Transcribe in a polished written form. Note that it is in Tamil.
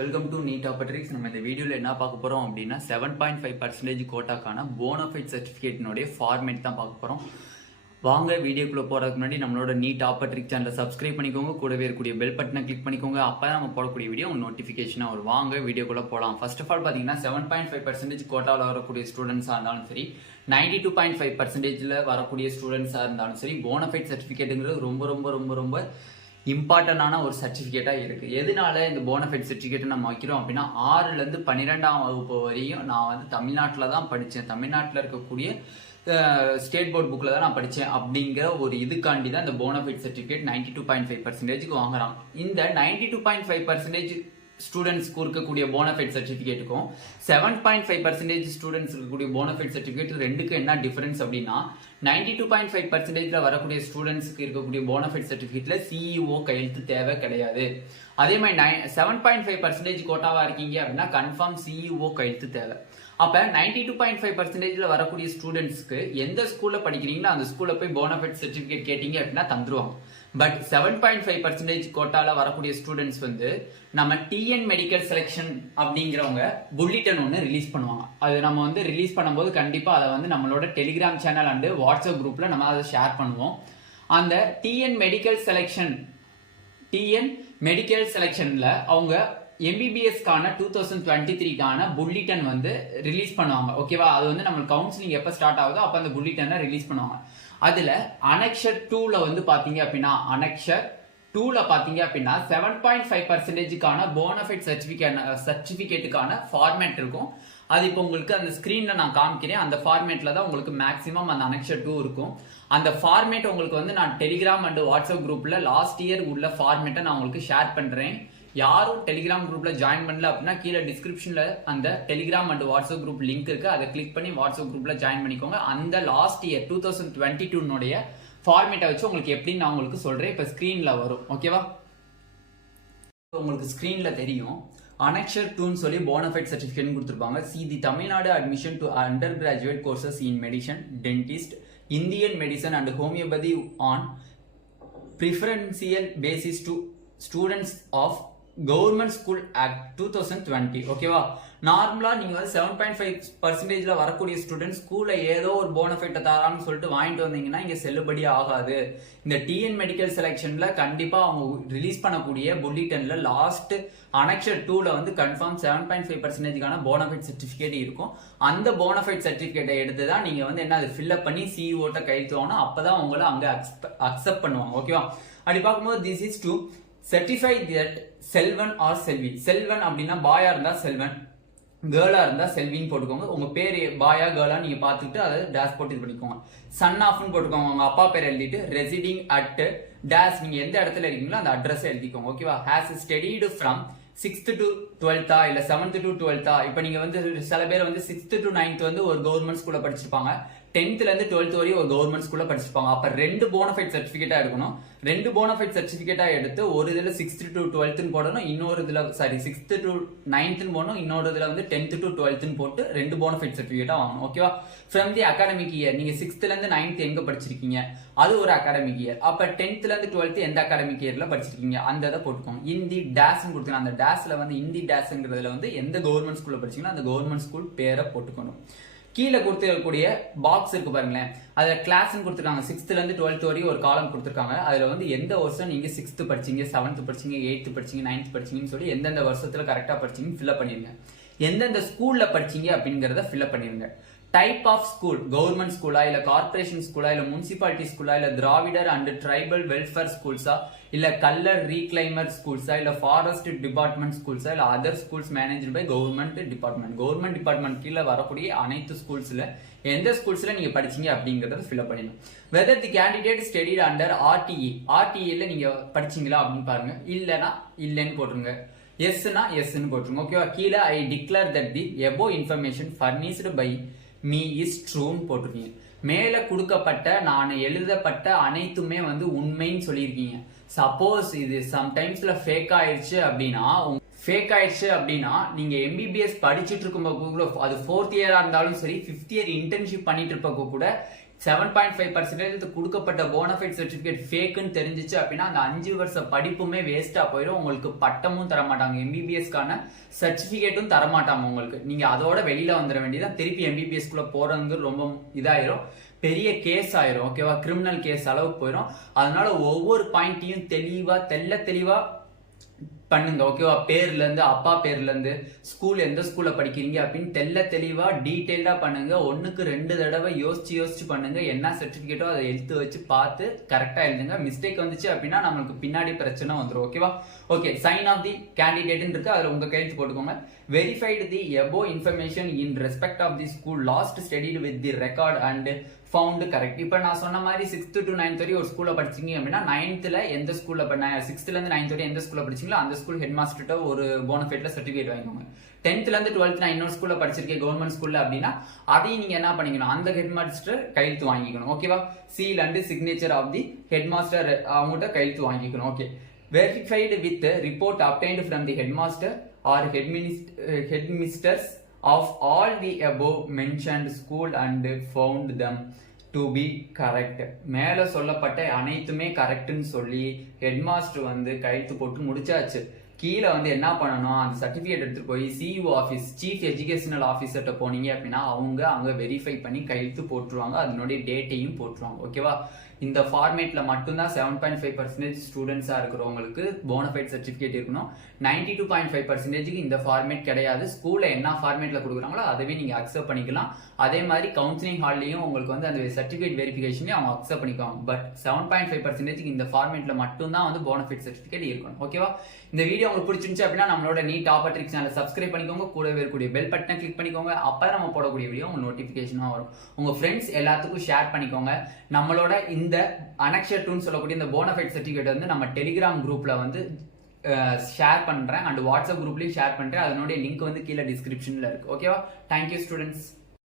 Welcome to NEET opportunities. நம்ம இந்த வீடியோவில் என்ன பார்க்க போகிறோம் அப்படின்னா 7.5% கோட்டாக்கான போனஃபைட் சர்டிஃபிகேட்டினுடைய ஃபார்மேட் தான் பார்க்க போகிறோம். வாங்க வீடியோக்குள்ளே போகிறதுக்கு முன்னாடி நம்மளோட நீட் ஆப்பர்ச்சுனிட்டிஸ் சேனலை சப்ஸ்கிரைப் பண்ணிக்கோங்க, கூடவே இருக்கக்கூடிய பெல் பட்டனை கிளிக் பண்ணிக்கோங்க. அப்போ தான் நம்ம போடக்கூடிய வீடியோ உங்கள் நோட்டிஃபிகேஷனாக வரும். வாங்க வீடியோக்குள்ளே போகலாம். ஃபர்ஸ்ட் ஆஃப் ஆல் பார்த்தீங்கன்னா 7.5% கோட்டாவில் வரக்கூடிய ஸ்டூடெண்ட்ஸாக இருந்தாலும் சரி, 92.5%ல் வரக்கூடிய ஸ்டூடெண்ட்ஸாக இருந்தாலும் சரி, போனஃபைட் சர்டிஃபிகேட்டுங்கிறது ரொம்ப ரொம்ப ரொம்ப ரொம்ப இம்பார்ட்டன்டான ஒரு சர்டிஃபிகேட்டாக இருக்குது. எதனால இந்த போனஃபைட் சர்டிஃபிகேட்டை நம்ம வைக்கிறோம் அப்படின்னா, 6லேருந்து 12ஆம் வகுப்பு வரையும் நான் வந்து தமிழ்நாட்டில் தான் படித்தேன். தமிழ்நாட்டில் இருக்கக்கூடிய ஸ்டேட் போர்ட் புக்கில் தான் நான் படித்தேன் அப்படிங்கிற ஒரு இதுக்காண்டி தான் இந்த போனஃபைட் சர்டிஃபிகேட் 92.5%க்கு வாங்குறாங்க. இந்த 92.5% ஸ்டூடெண்ட்ஸ்க்கு இருக்கக்கூடிய போனஃபைட் சர்டிஃபிகேட்டுக்கும் 7.5% ஸ்டூடெண்ட்ஸ் இருக்கக்கூடிய போனஃபைட் சர்டிஃபிகேட் ரெண்டுக்கும் என்ன டிஃபரன்ஸ் அப்படின்னா, 92.5%ல வரக்கூடிய ஸ்டூடெண்ட்ஸ்க்கு இருக்கக்கூடிய போனஃபைட் சர்டிஃபிகேட்ல சிஇஓ கையெழுத்து தேவை கிடையாது. அதே மாதிரி 7.5% கோட்டாவா இருக்கீங்க அப்படின்னா கன்ஃபார்ம் சிஇஓ கையெழுத்து தேவை. அப்ப 92.5%ல வரக்கூடிய ஸ்டூடெண்ட்ஸ்க்கு எந்த ஸ்கூல்ல படிக்கிறீங்களோ அந்த ஸ்கூல்ல போய் போனஃபைட் சர்டிஃபிகேட் கேட்டீங்க அப்படின்னா தந்துருவாங்க. பட் 7.5% கோட்டால வரக்கூடிய ஸ்டூடெண்ட்ஸ் வந்து நம்ம டிஎன் மெடிக்கல் செலெக்ஷன் அப்படிங்கிறவங்க புல்லட்டின் ஒன்று ரிலீஸ் பண்ணுவாங்க. அது நம்ம வந்து ரிலீஸ் பண்ணும்போது கண்டிப்பா அதை வந்து நம்மளோட டெலிகிராம் சேனல் அண்ட் வாட்ஸ்அப் குரூப்ல நம்ம அதை ஷேர் பண்ணுவோம். அந்த டிஎன் மெடிக்கல் செலெக்ஷன்ல அவங்க எம்பிபிஎஸ்க்கான 2023க்கான புல்லட்டின் வந்து ரிலீஸ் பண்ணுவாங்க. ஓகேவா? அது வந்து நம்ம கவுன்சிலிங் எப்போ ஸ்டார்ட் ஆகுதோ அப்போ அந்த புல்லட்டினை ரிலீஸ் பண்ணுவாங்க. அதுல அனெக்ஷர் 2ல வந்து பாத்தீங்க அப்படின்னா 7.5%க்கான போனஃபைட் சர்டிஃபிகேட்டுக்கான ஃபார்மேட் இருக்கும். அது இப்போ உங்களுக்கு அந்த ஸ்கிரீன்ல நான் காமிக்கிறேன். அந்த ஃபார்மேட்ல தான் உங்களுக்கு மேக்ஸிமம் அந்த அனெக்ஷர் 2 இருக்கும். அந்த ஃபார்மேட் உங்களுக்கு வந்து நான் டெலிகிராம் அண்ட் வாட்ஸ்அப் குரூப்ல லாஸ்ட் இயர் உள்ள ஃபார்மேட்டை நான் உங்களுக்கு ஷேர் பண்றேன். யாரும் டெலிகிராம் குரூப்ல ஜாயின் பண்ணல அப்படின்னா கீழே டிஸ்கிரிப்ஷன்ல அந்த Telegram and WhatsApp group link இருக்கு. அதை கிளிக் பண்ணி வாட்ஸ்அப் குரூப்ல ஜாயின் பண்ணிக்கோங்க. அந்த லாஸ்ட் இயர் 2022 ஃபார்மேட்டை வச்சு உங்களுக்கு எப்படின்னு நான் உங்களுக்கு சொல்றேன். இப்ப ஸ்கிரீன்ல வரும். ஓகேவா? உங்களுக்கு ஸ்கிரீன்ல தெரியும். அனெக்ஷர் 2 சொல்லி போனஃபைட் சர்டிஃபிகேட் கொடுத்துருப்பாங்க. See the Tamil Nadu admission to undergraduate courses in medicine, dentist, Indian medicine and homeopathy on preferential basis to students of government school act 2020. ஓகேவா? நார்மலா நீங்க வந்து 7.5%ல வரக்கூடிய ஸ்டூடெண்ட்ஸ் ஸ்கூல்ல ஏதோ ஒரு போனஃபைட்டை தரான்னு சொல்லிட்டு வாங்கிட்டு வந்தீங்கன்னா இங்க செல்லுபடி ஆகாது. இந்த டிஎன் மெடிக்கல் செலெக்ஷன்ல கண்டிப்பா அவங்க ரிலீஸ் பண்ணக்கூடிய புல்லட்டின்ல லாஸ்ட் அனெக்ஷர் 2ல வந்து கன்ஃபார்ம் 7.5%க்கான போனஃபைட் சர்டிஃபிகேட் இருக்கும். அந்த போனஃபைட் சர்டிஃபிகேட்டை எடுத்து தான் நீங்க வந்து என்ன அது ஃபில்அப் பண்ணி சிஇஓட்ட கையெழுத்து வாங்கணும். அப்பதான் உங்களை அங்க அக்செப்ட் பண்ணுவாங்க. ஓகேவா? அப்படி பார்க்கும்போது this is to certify that செல்வன் ஆர் செல்வி. செல்வன் அப்படின்னா பாயா இருந்தா செல்வன், கேர்ளா இருந்தா செல்வின்னு போட்டுக்கோங்க. உங்க பேர் பாயா கேர்ளா நீங்க பாத்துக்கிட்டு அதை டேஷ் போட்டு இது பண்ணிக்கோங்க. சன் ஆஃப்னு போட்டுக்கோங்க. உங்க அப்பா பேர் எழுதிட்டு ரெசிடிங் அட் டேஷ் நீங்க எந்த இடத்துல இருக்கீங்களோ அந்த அட்ரஸ் எழுதிக்கோங்க. ஓகேவா? Has studied from 6th to 12th இல்ல 7th to 12th. இப்ப நீங்க வந்து சில பேர் வந்து 6th to 9th வந்து ஒரு கவர்மெண்ட் ஸ்கூல்ல படிச்சிருப்பாங்க. 10th இருந்து 12th வரையும் ஒரு கவர்மெண்ட் ஸ்கூல்ல படிச்சிருப்பாங்க. அப்ப 2 போனஃபைட் சர்டிஃபிகேட்டா எடுக்கணும். 2 போனஃபைட் சர்டிஃபிகேட்டா எடுத்து ஒரு இதுல 6th to 12th போடணும், இன்னொரு இதுல 6th to 9th போடணும், இன்னொரு இதுல வந்து 10th to 12th போட்டு 2 போனஃபைட் சர்டிஃபிகேட்டா வாங்கணும். ஓகேவா? ஃப்ரம் தி அகாடமிக் இயர் நீங்க 6th இருந்து 9th எங்க படிச்சிருக்கீங்க அது ஒரு அகாடமிக் இயர். அப்ப 10th இருந்து 12th எந்த அகாடமிக் இயர்ல படிச்சிருக்கீங்க அந்த இதை போட்டுக்கோங்க. இந்தி டேஷ் கொடுத்துருங்க. அந்த டேஷ்ல வந்து இந்தி டேஷ்ங்கிறதுல வந்து எந்த கவர்மெண்ட் ஸ்கூல்ல படிச்சீங்கன்னா அந்த கவர்மெண்ட் ஸ்கூல் பேரை போட்டுக்கணும். கீழே கொடுத்துருக்கக்கூடிய பாக்ஸ் இருக்கு பாருங்களேன், அதுல கிளாஸ் கொடுத்துருக்காங்க. 6th இருந்து 12th வரையும் ஒரு காலம் கொடுத்துருக்காங்க. அதுல வந்து எந்த வருஷம் நீங்க 6th படிச்சீங்க, 7th படிச்சீங்க, 8th படிச்சீங்க, 9th படிச்சீங்கன்னு சொல்லி எந்தெந்த வருஷத்துல கரெக்டா படிச்சீங்கன்னு ஃபில்அப் பண்ணிருங்க. எந்தெந்த ஸ்கூல்ல படிச்சீங்க அப்படிங்கறத ஃபில்அப் பண்ணிருங்க. டைப் ஆஃப் ஸ்கூல், கவர்மெண்ட் ஸ்கூலா இல்ல கார்பரேஷன் ஸ்கூலா இல்ல முனிசிபாலிட்டி ஸ்கூலா இல்ல திராவிடர் அண்ட் ட்ரைபல் வெல்ஃபேர் ஸ்கூல்ஸா இல்ல கல்லர் ரீக்ளைமர் ஸ்கூல்ஸா இல்ல ஃபாரஸ்ட் டிபார்ட்மெண்ட் ஸ்கூல்ஸா இல்ல other schools managed by government department. Government department கீழே வரக்கூடிய அனைத்து ஸ்கூல்ஸ்ல எந்த ஸ்கூல்ஸ்ல நீங்க படிச்சீங்க அப்படிங்கறத ஃபில்அப் பண்ணிடணும். Whether the candidate studied under RTE, ஆர்டிஇல நீங்க படிச்சீங்களா அப்படின்னு பாருங்க. இல்லனா இல்லன்னு போட்டுருங்க. எஸ்னா எஸ்ன்னு போட்டுருங்க. ஓகேவா? கீழே I declare that the above information furnished by me is ட்ரூன்னு போட்டிருக்கீங்க. மேல கொடுக்கப்பட்ட நான் எழுதப்பட்ட அனைத்துமே வந்து உண்மைன்னு சொல்லியிருக்கீங்க. சப்போஸ் இது சம்டைம்ஸ்ல ஃபேக் ஆயிடுச்சு அப்படின்னா நீங்க எம்பிபிஎஸ் படிச்சுட்டு இருக்கும்போது கூட, அது 4th இயரா இருந்தாலும் சரி 5th இயர் இன்டர்ன்ஷிப் பண்ணிட்டு இருப்ப கூட 7.5% கொடுக்கப்பட்ட போனஃபைட் சர்டிபிகேட் ஃபேக்குன்னு தெரிஞ்சிச்சு அப்படின்னா அந்த 5 வருஷ படிப்புமே வேஸ்டா போயிடும். உங்களுக்கு பட்டமும் தரமாட்டாங்க, எம்பிபிஎஸ்க்கான சர்டிபிகேட்டும் தரமாட்டாங்க உங்களுக்கு. நீங்க அதோட வெளியில வந்துட வேண்டியதான். திருப்பி எம்பிபிஎஸ் குள்ள போறது ரொம்ப இதாயிரும், பெரிய கேஸ் ஆயிரும். ஓகேவா, கிரிமினல் கேஸ் அளவுக்கு போயிடும். அதனால ஒவ்வொரு பாயிண்ட்டையும் தெளிவா பண்ணுங்க. ஓகேவா, பேர்ல இருந்து அப்பா பேர்ல இருந்து ஸ்கூல் எந்த ஸ்கூல்ல படிக்கிறீங்க அப்படின்னு தெளிவா டீடைல்டா பண்ணுங்க. 1க்கு 2 தடவை யோசிச்சு பண்ணுங்க. என்ன சர்டிபிகேட்டோ அதை எடுத்து வச்சு பார்த்து கரெக்டா எழுதுங்க. மிஸ்டேக் வந்துச்சு அப்படின்னா நம்மளுக்கு பின்னாடி பிரச்சனை வந்துடும். ஓகேவா, okay. Sign of the candidate இருக்கு, அதுல உங்க கையெழுத்து போட்டுக்கோங்க. Verified the above information in respect of the school last studied with the record and found correct. இப்போ நான் சொன்ன மாதிரி 6th to 9th வரையும் ஒரு ஸ்கூல்ல படிச்சீங்க அப்படின்னா 9th எந்த ஸ்கூல்ல 6th இருந்து 9th வரையும் எந்த ஸ்கூல்ல படிச்சீங்களோ அந்த ஸ்கூல் ஹெட் மாஸ்டர்ட்ட ஒரு போனஃபைட்ல சர்டிபிகேட் வாங்கிக்கோங்க. 10th இருந்து 12th நான் இன்னொரு ஸ்கூல்ல படிச்சிருக்கேன் கவர்மெண்ட் ஸ்கூல்ல அப்படின்னா அதையும் நீங்க என்ன பண்ணிக்கணும், அந்த ஹெட் மாஸ்டர் கையெழுத்து வாங்கிக்கணும். ஓகேவா, seal and signature of the head master அவங்ககிட்ட கையெழுத்து வாங்கிக்கணும். Okay. Verified with report obtained from the head master or head mistress of all the above mentioned school and found them to be correct. மேல சொல்லப்பட்ட அனைத்துமே கரெக்ட்னு சொல்லி ஹெட்மாஸ்டர் கையெழுத்து போட்டு முடிச்சாச்சு. கீழே என்ன பண்ணணும், அந்த சர்டிபிகேட் எடுத்துட்டு போய் சிஇஓ ஆஃபீஸ், சீஃப் எஜுகேஷனல் ஆஃபீஸர்கிட்ட போனீங்க அப்படின்னா அவங்க அங்க வெரிஃபை பண்ணி கையெழுத்து போட்டுருவாங்க, அதனுடைய டேட்டையும் போட்டுருவாங்க. ஓகேவா, இந்த ஃபார்மேட்ல மட்டும்தான் 7.5% ஸ்டூடெண்ட்ஸா இருக்கிறவங்களுக்கு போனஃபைட் சர்டிபிகேட் இருக்கணும். 92.5% இந்த ஃபார்மேட் கிடையாது. ஸ்கூல்ல என்ன ஃபார்மேட்ல கொடுக்குறாங்களோ அதவே நீங்க அக்செப்ட் பண்ணிக்கலாம். அதே மாதிரி கவுன்சிலிங் ஹால்லையும் உங்களுக்கு அந்த சர்டிபிகேட் வெரிஃபிகேஷன்லயும் அவங்க அக்செப்ட் பண்ணிக்குவாங்க. பட் 7.5% இந்த ஃபார்மேட்ல மட்டும்தான் போனஃபைட் சர்டிபிகேட் இருக்கணும். ஓகேவா, இந்த வீடியோ உங்களுக்கு பிடிச்சிருந்துச்சு அப்படின்னா நம்மளோட நீட் டாப்பர் ட்ரிக்ஸ் சேனலை சப்ஸ்கிரைப் பண்ணிக்கோங்க. கூடவே இருக்கக்கூடிய பெல் பட்டனை கிளிக் பண்ணிக்கோங்க. அப்பதான் நம்ம போடக்கூடிய வீடியோ உங்களுக்கு நோட்டிபிகேஷனா வரும். உங்க ஃப்ரெண்ட்ஸ் எல்லாத்துக்கும் ஷேர் பண்ணிக்கோங்க. நம்மளோட இந்த அனெக்ஷர் 2 சொல்லக்கூடிய இந்த போனஃபைட் சர்டிபிகேட் நம்ம டெலிகிராம் குரூப்ல ஷேர் பண்றேன் அண்ட் வாட்ஸ்அப் குரூப்லயும் ஷேர் பண்றேன். அதனுடைய லிங்க் கீழே டிஸ்கிரிப்ஷன்ல இருக்கு. ஓகேவா, தேங்க்யூ ஸ்டூடெண்ட்ஸ்.